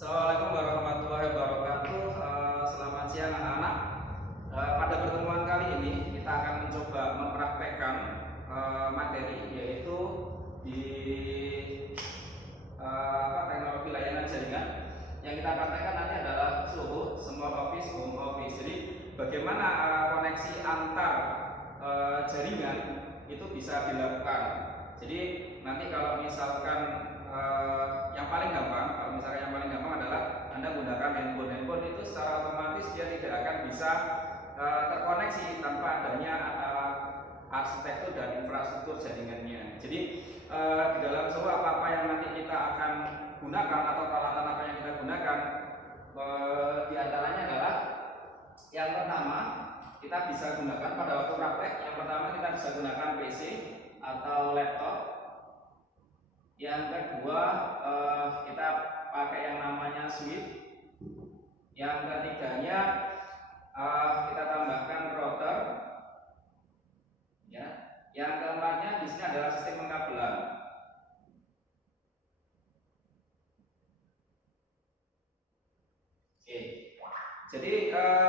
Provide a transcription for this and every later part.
Assalamualaikum warahmatullahi wabarakatuh. Selamat siang anak-anak. Pada pertemuan kali ini kita akan mencoba mempraktekkan materi, yaitu di teknologi layanan jaringan. Yang kita praktekkan nanti adalah SOHO, Small Office, Home Office. Jadi bagaimana koneksi antar jaringan itu bisa dilakukan. Jadi nanti kalau misalkan yang paling gampang adalah Anda gunakan handphone itu secara otomatis dia tidak akan bisa terkoneksi tanpa adanya arsitektur dan infrastruktur jaringannya. Jadi di dalam SOHO apa yang nanti kita akan gunakan atau peralatan apa yang kita gunakan, di antaranya adalah yang pertama kita bisa gunakan pada waktu praktek. Yang pertama kita bisa gunakan PC atau laptop. Yang kedua kita pakai yang namanya switch. Yang ketiganya kita tambahkan router. Ya. Yang keempatnya di sini adalah sistem pengkabelan. Oke. Jadi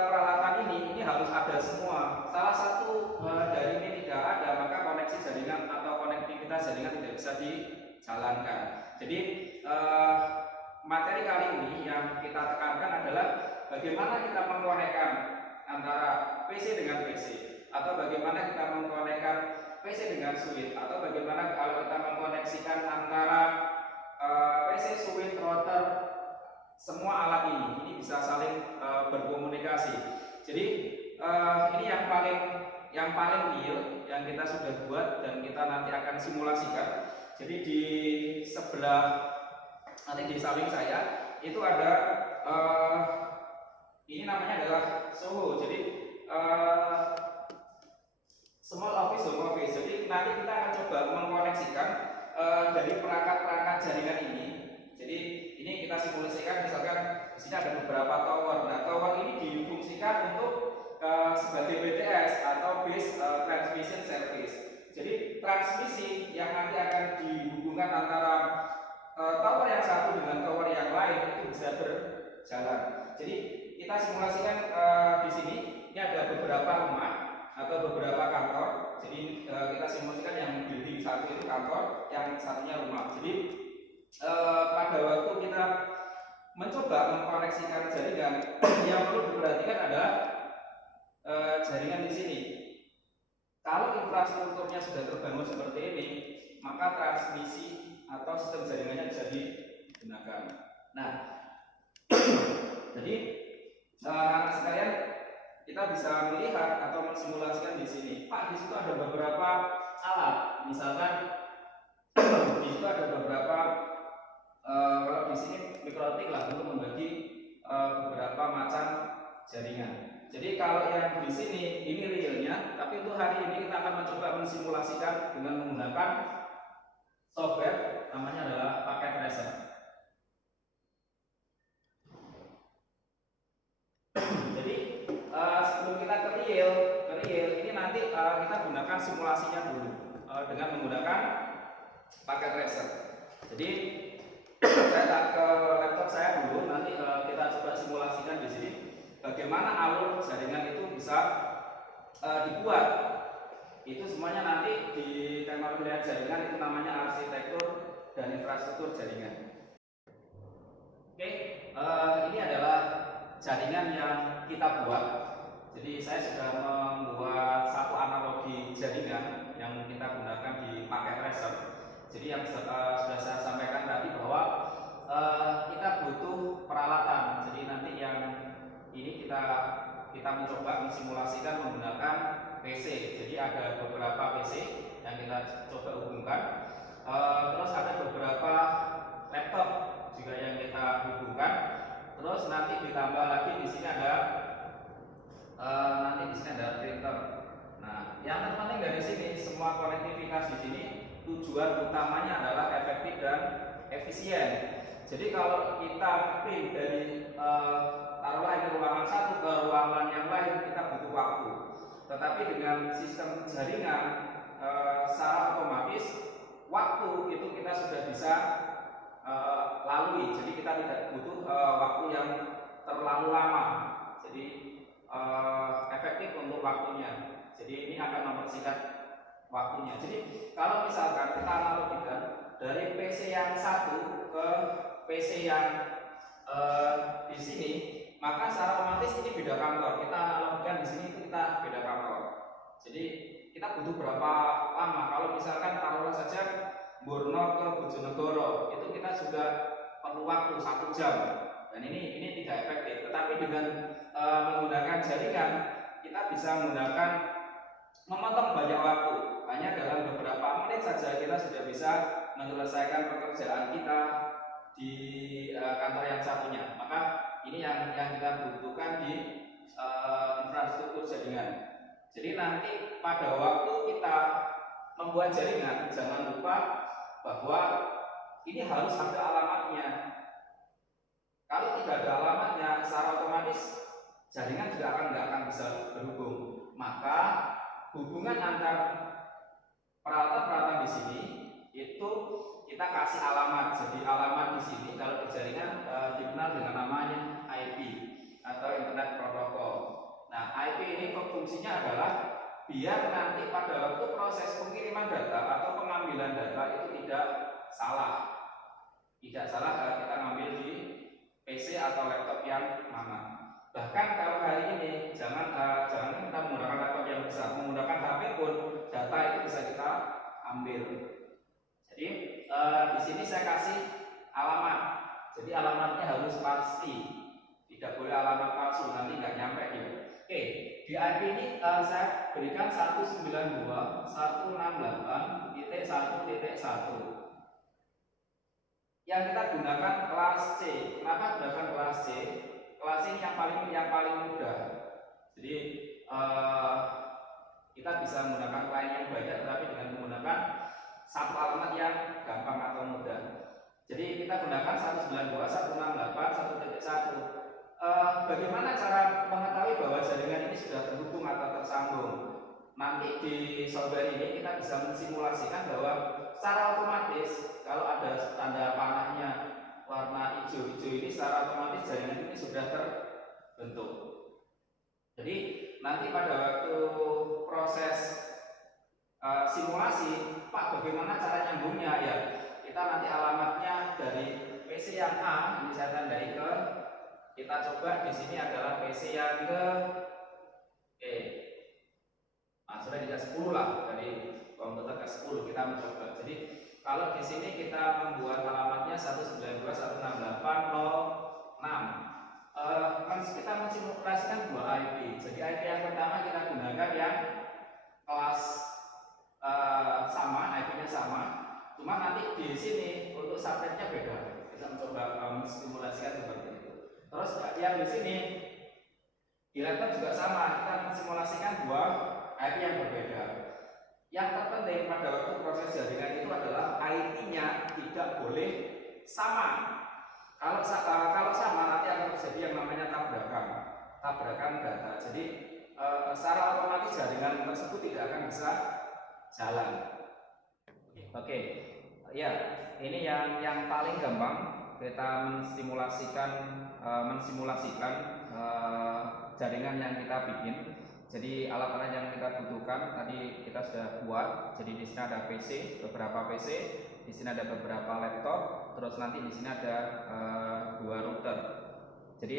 peralatan ini harus ada semua. Salah satu dari ini tidak ada, maka koneksi jaringan atau konektivitas jaringan tidak bisa dijalankan. Jadi materi kali ini yang kita tekankan adalah bagaimana kita mengkonekkan antara PC dengan PC, atau bagaimana kita mengkonekkan PC dengan switch, atau bagaimana kalau kita mengkoneksikan antara PC, switch, router, semua alat ini bisa saling berkomunikasi. Jadi ini yang paling real yang kita sudah buat dan kita nanti akan simulasikan. Jadi di sebelah nanti di samping saya itu ada ini namanya adalah SOHO. Jadi Small Office, Home Office. Jadi nanti kita akan coba mengkoneksikan dari perangkat-perangkat jaringan ini. Jadi ini kita simulasikan, misalkan di sini ada beberapa tower. Nah, tower ini difungsikan untuk sebagai BTS atau Base Transmission Service. Jadi transmisi yang nanti akan dihubungkan antara tower yang satu dengan tower yang lain itu bisa berjalan. Jadi kita simulasikan di sini. Ini ada beberapa rumah atau beberapa kantor. Jadi kita simulasikan yang building satu itu kantor, yang satunya rumah. Jadi pada waktu kita mencoba mengkoneksikan jaringan, yang perlu diperhatikan adalah jaringan di sini. Kalau infrastrukturnya sudah terbangun seperti ini, maka transmisi atau sistem jaringannya bisa digunakan. Nah, jadi anak-anak sekalian, kita bisa melihat atau mensimulasikan di sini. Pak, di situ ada beberapa alat. Misalkan di situ ada beberapa kalau di sini mikrotik lah untuk membagi beberapa macam jaringan. Jadi kalau yang di sini ini realnya, tapi untuk hari ini kita akan mencoba mensimulasikan dengan menggunakan software namanya adalah Packet Tracer. Jadi sebelum kita ke real ini nanti kita gunakan simulasinya dulu dengan menggunakan Packet Tracer. Jadi saya tak ke laptop saya dulu, nanti kita coba simulasikan di sini bagaimana alur jaringan itu bisa dibuat. Itu semuanya nanti di teknologi layanan jaringan itu namanya arsitektur dan infrastruktur jaringan. Oke, ini adalah jaringan yang kita buat. Jadi saya sudah membuat satu analogi jaringan yang kita gunakan di Packet Tracer. Jadi yang sudah saya sampaikan tadi bahwa kita butuh peralatan. Jadi nanti yang ini kita mencoba mensimulasikan menggunakan PC. Jadi ada beberapa PC yang kita coba hubungkan. Terus ada beberapa laptop juga yang kita hubungkan. Terus nanti ditambah lagi di sini ada printer. Nah, yang terpenting dari sini semua konektivitas di sini tujuan utamanya adalah efektif dan efisien. Jadi kalau kita print dari taruhlah ini ruangan satu ke ruangan yang lain, kita butuh waktu. Tetapi dengan sistem jaringan secara otomatis waktu itu kita sudah bisa lalui. Jadi kita tidak butuh waktu yang terlalu lama. Jadi efektif untuk waktunya. Jadi ini akan mempersingkat waktunya. Jadi kalau misalkan kita analogikan dari PC yang satu ke PC yang di sini, maka secara otomatis ini beda kantor. Kita analogikan di sini kita beda kantor. Jadi kita butuh berapa lama? Kalau misalkan taruhlah saja Borno ke Bojonegoro, itu kita sudah perlu waktu 1 jam. Dan ini tidak efektif. Tetapi dengan menggunakan jaringan, kita bisa menggunakan memotong banyak waktu. Hanya dalam beberapa menit saja kita sudah bisa menyelesaikan pekerjaan kita di kantor yang satunya. Maka ini yang kita butuhkan di infrastruktur jaringan. Jadi nanti pada waktu kita membuat jaringan, jangan lupa bahwa ini harus ada alamatnya. Kalau tidak ada alamatnya, secara otomatis jaringan juga nggak akan bisa berhubung. Maka hubungan antar peralatan-peralatan di sini itu kita kasih alamat. Jadi alamat di sini kalau di jaringan dikenal dengan namanya IP atau Internet Protocol. Nah, IP ini fungsinya adalah biar nanti pada waktu proses pengiriman data atau pengambilan data itu tidak salah. Tidak salah kalau kita ngambil di PC atau laptop yang mana. Bahkan kalau hari ini jangan kita menggunakan laptop yang besar, menggunakan HP pun data itu bisa kita ambil. Jadi di sini saya kasih alamat. Jadi alamatnya harus pasti, tidak boleh alamat palsu, nanti nggak nyampe dia. Oke, di IP ini saya berikan 192.168.1.1. Yang kita gunakan kelas C. Kenapa gunakan kelas C? Kelas C ini yang paling mudah. Jadi kita bisa menggunakan klien yang banyak, tetapi dengan menggunakan satu alamat yang gampang atau mudah. Jadi kita gunakan 192.168.1.1. Bagaimana cara mengetahui bahwa jaringan ini sudah terhubung atau tersambung? Nanti di software ini kita bisa mensimulasikan bahwa secara otomatis kalau ada tanda panahnya warna hijau-hijau ini, secara otomatis jaringan ini sudah terbentuk. Jadi nanti pada waktu proses simulasi, Pak, bagaimana cara nyambungnya ya? Kita nanti alamatnya dari PC yang A, ini saya tandai ke, kita coba di sini adalah PC yang ke E. Nah, sudah tidak 10 lah, dari komputer ke 10 kita mencoba. Jadi kalau di sini kita membuat alamatnya 192.168.0.6. Kita mensimulasikan dua IP. Jadi IP yang pertama kita gunakan yang kelas sama, IP-nya sama. Cuma nanti di sini untuk subnetnya beda. Kita mencoba mensimulasikan seperti itu. Terus yang di sini di laptop juga sama. Kita mensimulasikan dua IP yang berbeda. Yang terpenting pada waktu proses jaringan itu adalah IP-nya tidak boleh sama. Kalau sama nanti akan terjadi yang namanya tabrakan data. Jadi secara otomatis jaringan tersebut tidak akan bisa jalan. Oke, ya ini yang paling gampang kita mensimulasikan jaringan yang kita bikin. Jadi alat-alat yang kita butuhkan tadi kita sudah buat. Jadi di sini ada PC, beberapa PC, di sini ada beberapa laptop, terus nanti di sini ada 2 router. Jadi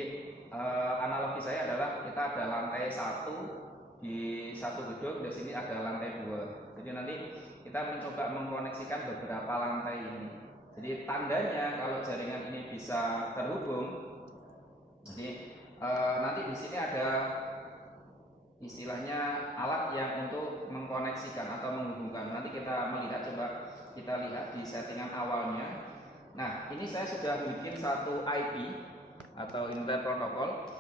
analogi saya adalah kita ada lantai 1 di satu gedung, di sini ada lantai 2. Jadi nanti kita mencoba mengkoneksikan beberapa lantai ini. Jadi tandanya kalau jaringan ini bisa terhubung, jadi nanti di sini ada istilahnya alat yang untuk mengkoneksikan atau menghubungkan. Nanti kita kita lihat di settingan awalnya. Nah, ini saya sudah bikin satu IP atau Internet Protocol.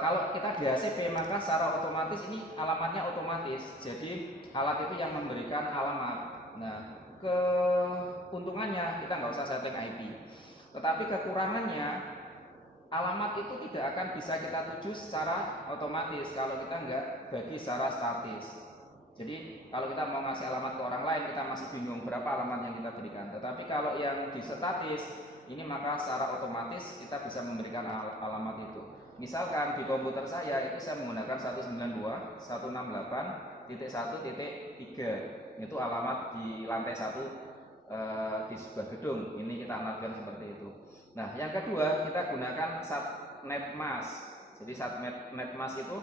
Kalau kita DHCP maka secara otomatis ini alamatnya otomatis. Jadi alat itu yang memberikan alamat. Nah, keuntungannya kita nggak usah setting IP. Tetapi kekurangannya, alamat itu tidak akan bisa kita tuju secara otomatis kalau kita nggak bagi secara statis. Jadi kalau kita mau ngasih alamat ke orang lain, kita masih bingung berapa alamat yang kita berikan. Tetapi kalau yang di statis ini, maka secara otomatis kita bisa memberikan alamat itu. Misalkan di komputer saya itu saya menggunakan 192.168.1.3, itu alamat di lantai 1 di sebuah gedung. Ini kita analogkan seperti itu. Nah, yang kedua kita gunakan SatNetMask. Jadi SatNetMask itu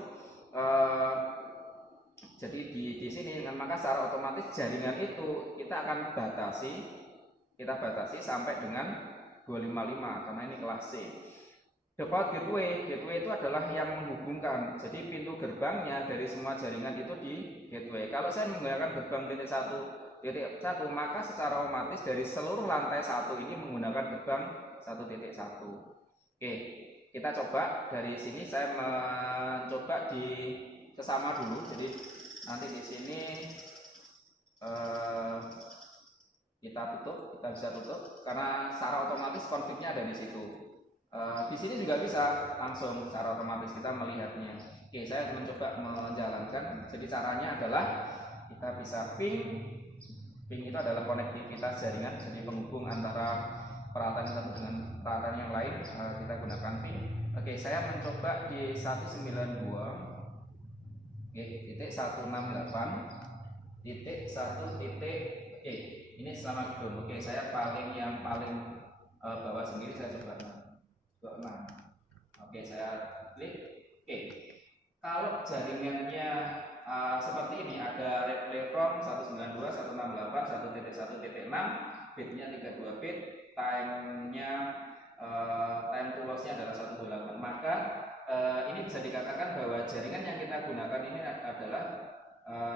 jadi di sini, maka secara otomatis jaringan itu kita akan batasi sampai dengan 255 karena ini kelas C. Default gateway itu adalah yang menghubungkan. Jadi pintu gerbangnya dari semua jaringan itu di gateway. Kalau saya menggunakan gerbang titik 1.1, maka secara otomatis dari seluruh lantai 1 ini menggunakan gerbang 1.1. Oke, kita coba dari sini. Saya mencoba di sesama dulu. Jadi nanti di sini kita bisa tutup karena secara otomatis konfignya ada di situ. Di sini juga bisa langsung secara otomatis kita melihatnya. Oke, saya mencoba menjalankan. Jadi caranya adalah kita bisa ping itu adalah konektivitas jaringan, jadi penghubung antara peralatan satu dengan peralatan yang lain. Kita gunakan ping. Oke, saya mencoba di 192.168.1. Ini selama gedung. Oke, saya yang paling bawah sendiri, saya coba 6. Oke, saya klik. Oke, kalau jaringannya seperti ini, ada replay from 192.168.1.1.6, bitnya 32 bit, time to loss-nya adalah 128. Maka ini bisa dikatakan bahwa jaringan yang kita gunakan ini adalah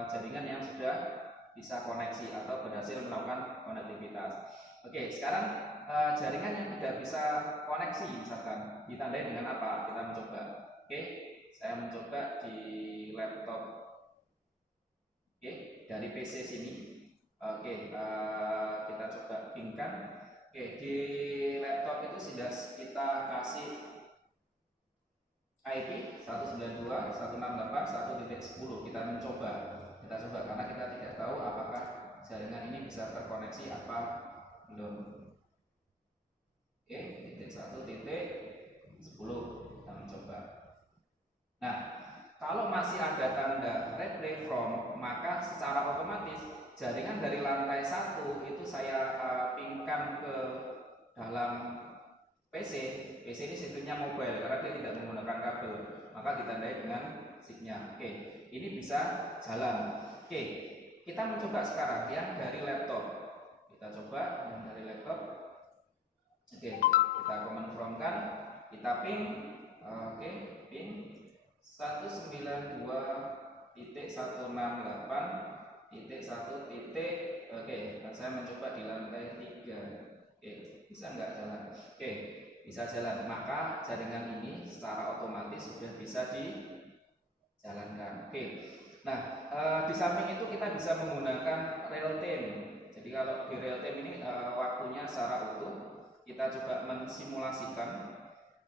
jaringan yang sudah bisa koneksi atau berhasil melakukan konektivitas. Oke, sekarang jaringan yang tidak bisa koneksi misalkan ditandai dengan apa? Kita mencoba. Oke, saya mencoba di laptop. Oke, dari PC sini. Oke, kita coba pingkan. Oke, di laptop itu sudah kita kasih IP 192.168.1.10. Kita coba karena kita tidak tahu apakah jaringan ini bisa terkoneksi apa belum. Oke, titik 1.10 kita mencoba. Nah, kalau masih ada tanda replay from, maka secara otomatis jaringan dari lantai 1 itu saya pingkan ke dalam PC ini sistemnya mobile karena dia tidak menggunakan kabel, maka ditandai dengan signal. Oke, ini bisa jalan. Oke, kita mencoba sekarang yang dari laptop. Kita coba yang dari laptop. Oke, kita command from-kan, kita ping. Oke, ping 192.168.1. Oke, dan saya mencoba di lantai 3. Oke, bisa nggak jalan? Oke, bisa jalan. Maka jaringan ini secara otomatis sudah bisa dijalankan. Oke, nah di samping itu kita bisa menggunakan real time. Jadi kalau di real time ini waktunya secara utuh. Kita coba mensimulasikan.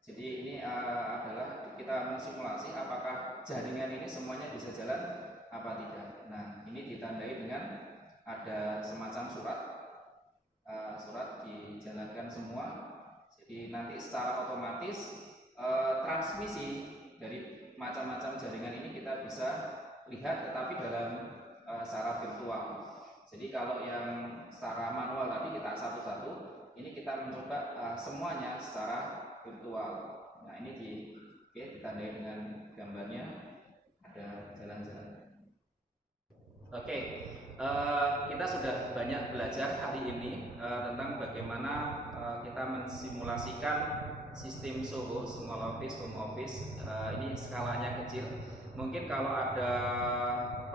Jadi ini adalah kita mensimulasi apakah jaringan ini semuanya bisa jalan apa tidak. Nah, ini ditandai dengan ada semacam surat dijalankan semua. Jadi nanti secara otomatis transmisi dari macam-macam jaringan ini kita bisa lihat, tetapi dalam secara virtual. Jadi kalau yang secara manual tadi kita satu-satu, ini kita mencoba semuanya secara virtual. Nah, ini ditandai dengan gambarnya, ada jalan-jalan. Oke, kita sudah banyak belajar hari ini tentang bagaimana kita mensimulasikan sistem SOHO, small office, home office. Ini skalanya kecil. Mungkin kalau ada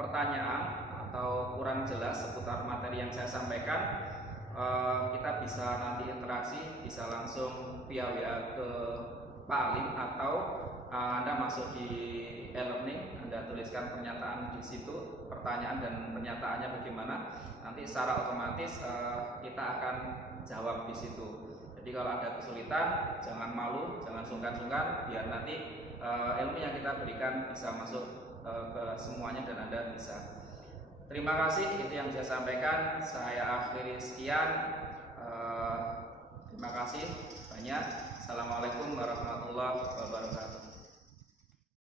pertanyaan atau kurang jelas seputar materi yang saya sampaikan, kita bisa nanti interaksi, bisa langsung via WA ke Pak Alim, atau Anda masuk di e-learning, Anda tuliskan pernyataan di situ, pertanyaan dan pernyataannya bagaimana, nanti secara otomatis kita akan jawab di situ. Jadi kalau ada kesulitan, jangan malu, jangan sungkan-sungkan, biar nanti ilmu yang kita berikan bisa masuk ke semuanya dan Anda bisa Terima kasih, itu yang saya sampaikan. Saya akhiri sekian. Terima kasih banyak. Assalamualaikum warahmatullahi wabarakatuh.